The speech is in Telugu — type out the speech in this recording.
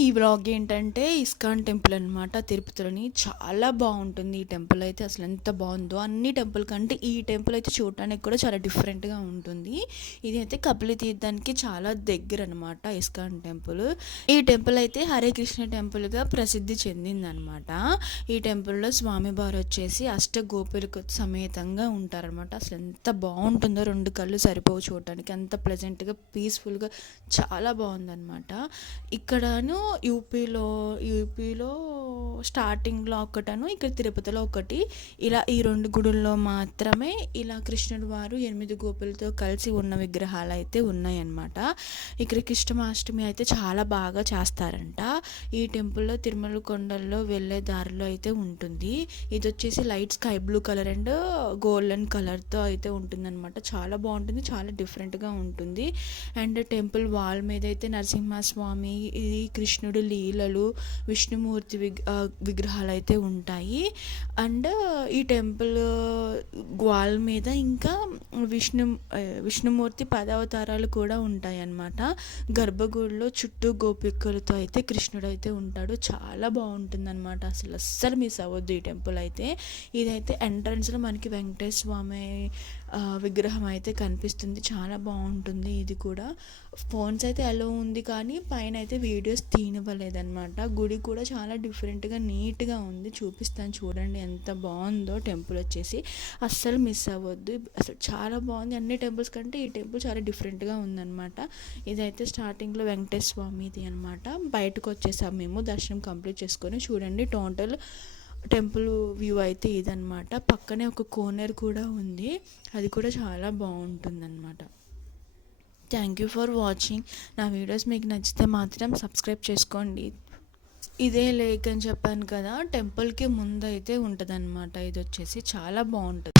ఈ వ్లాగ్ ఏంటంటే ఇస్కాన్ టెంపుల్ అనమాట తిరుపతిలోని. చాలా బాగుంటుంది ఈ టెంపుల్ అయితే, అసలు ఎంత బాగుందో. అన్ని టెంపుల్ కంటే ఈ టెంపుల్ అయితే చూడటానికి కూడా చాలా డిఫరెంట్గా ఉంటుంది. ఇది అయితే కపిల తీర్థానికి చాలా దగ్గర అనమాట ఇస్కాన్ టెంపుల్. ఈ టెంపుల్ అయితే హరే కృష్ణ టెంపుల్గా ప్రసిద్ధి చెందిందనమాట. ఈ టెంపుల్లో స్వామివారు వచ్చేసి అష్టగోపులకు సమేతంగా ఉంటారనమాట. అసలు ఎంత బాగుంటుందో, రెండు కళ్ళు సరిపోవు చూడటానికి, అంత ప్లెజెంట్గా పీస్ఫుల్గా చాలా బాగుందన్నమాట. ఇక్కడను యూపీలో స్టార్టింగ్లో ఒకటను, ఇక్కడ తిరుపతిలో ఒకటి, ఇలా ఈ రెండు గుడుల్లో మాత్రమే ఇలా కృష్ణుడు వారు 8 గోపులతో కలిసి ఉన్న విగ్రహాలు అయితే ఉన్నాయన్నమాట. ఇక్కడ కృష్ణాష్టమి అయితే చాలా బాగా చేస్తారంట. ఈ టెంపుల్లో తిరుమల కొండల్లో వెళ్ళే దారిలో అయితే ఉంటుంది. ఇది వచ్చేసి light sky blue colour and golden కలర్తో అయితే ఉంటుందన్నమాట. చాలా బాగుంటుంది, చాలా డిఫరెంట్గా ఉంటుంది. అండ్ టెంపుల్ వాల్ మీద అయితే నరసింహస్వామి, ఇది కృష్ణుడు లీలలు, విష్ణుమూర్తి విగ్రహాలు అయితే ఉంటాయి. అండ్ ఈ టెంపుల్ వాల్ మీద ఇంకా విష్ణుమూర్తి 10 అవతారాలు కూడా ఉంటాయి అన్నమాట. గర్భగుడిలో చుట్టూ గోపికలతో అయితే కృష్ణుడు అయితే ఉంటాడు. చాలా బాగుంటుందన్నమాట. అస్సలు మిస్ అవ్వద్దు ఈ టెంపుల్ అయితే. ఇదైతే ఎంట్రన్స్లో మనకి వెంకటేశ్వర స్వామి విగ్రహం అయితే కనిపిస్తుంది. చాలా బాగుంటుంది. ఇది కూడా ఫోన్స్ అయితే అలో ఉంది, కానీ పైన అయితే వీడియోస్ తీనివ్వలేదన్నమాట. గుడి కూడా చాలా డిఫరెంట్గా నీట్గా ఉంది. చూపిస్తాను చూడండి ఎంత బాగుందో టెంపుల్ వచ్చేసి. అస్సలు మిస్ అవ్వద్దు, అసలు చాలా బాగుంది. అన్ని టెంపుల్స్ కంటే ఈ టెంపుల్ చాలా డిఫరెంట్గా ఉందన్నమాట. ఇదైతే స్టార్టింగ్లో వెంకటేశ్వర స్వామిది అనమాట. బయటకు వచ్చేసాం మేము, దర్శనం కంప్లీట్ చేసుకొని. చూడండి టోటల్ టెంపుల్ వ్యూ అయితే ఇదనమాట. పక్కనే ఒక కోనర్ కూడా ఉంది, అది కూడా చాలా బాగుంటుందన్నమాట. Thank you for watching. నా వీడియోస్ మీకు నచ్చితే మాత్రం సబ్స్క్రైబ్ చేసుకోండి. ఇదే లేక్ అని చెప్పాను కదా, టెంపుల్కి ముందు అయితే ఉంటుంది అనమాట. ఇది వచ్చేసి చాలా బాగుంటుంది.